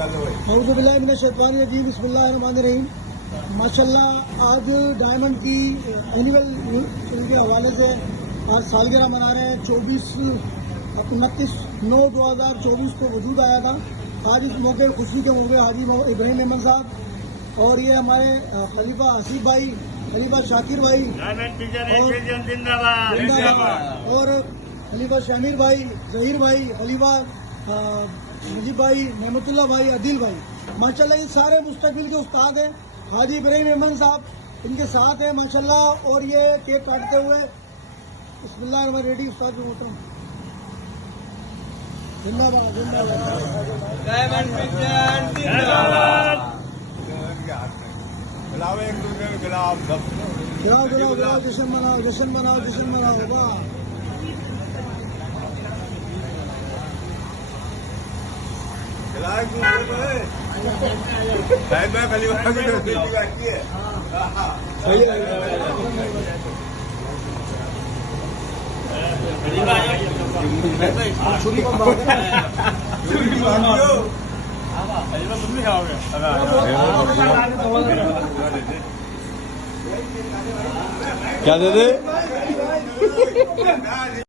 औज़ुबिल्लाहिमिनश्शैतानिर्रजीम बिस्मिल्लाहिर्रहमानिर्रहीम। माशाल्लाह आज डायमंड की एनुअल के हवाले से आज सालगिरह मना रहे हैं। 29/9/2024 को वजूद आया था। आज इस मौके खुशी के मौके हाजी इब्राहिम मेमन साहब और ये हमारे खलीफा हसीब भाई, खलीफा शाकिर भाई और खलीफा शामिर भाई, जहीर भाई, खलीफा मुजीब भाई, नेमतुल्लाह भाई, अदिल भाई, माशाल्लाह ये सारे मुस्तकबिल के उस्ताद हैं। हाजी इब्राहिम मेमन साहब इनके साथ हैं माशाल्लाह। और ये केक काटते हुए बिस्मिल्लाह रेडी उस्ताद जो मोहतरम जिंदाबाद जिंदाबाद। खिलाओ जश्न मनाओ जश्न मनाओ जश्न मनाओ। वाह क्या दे दे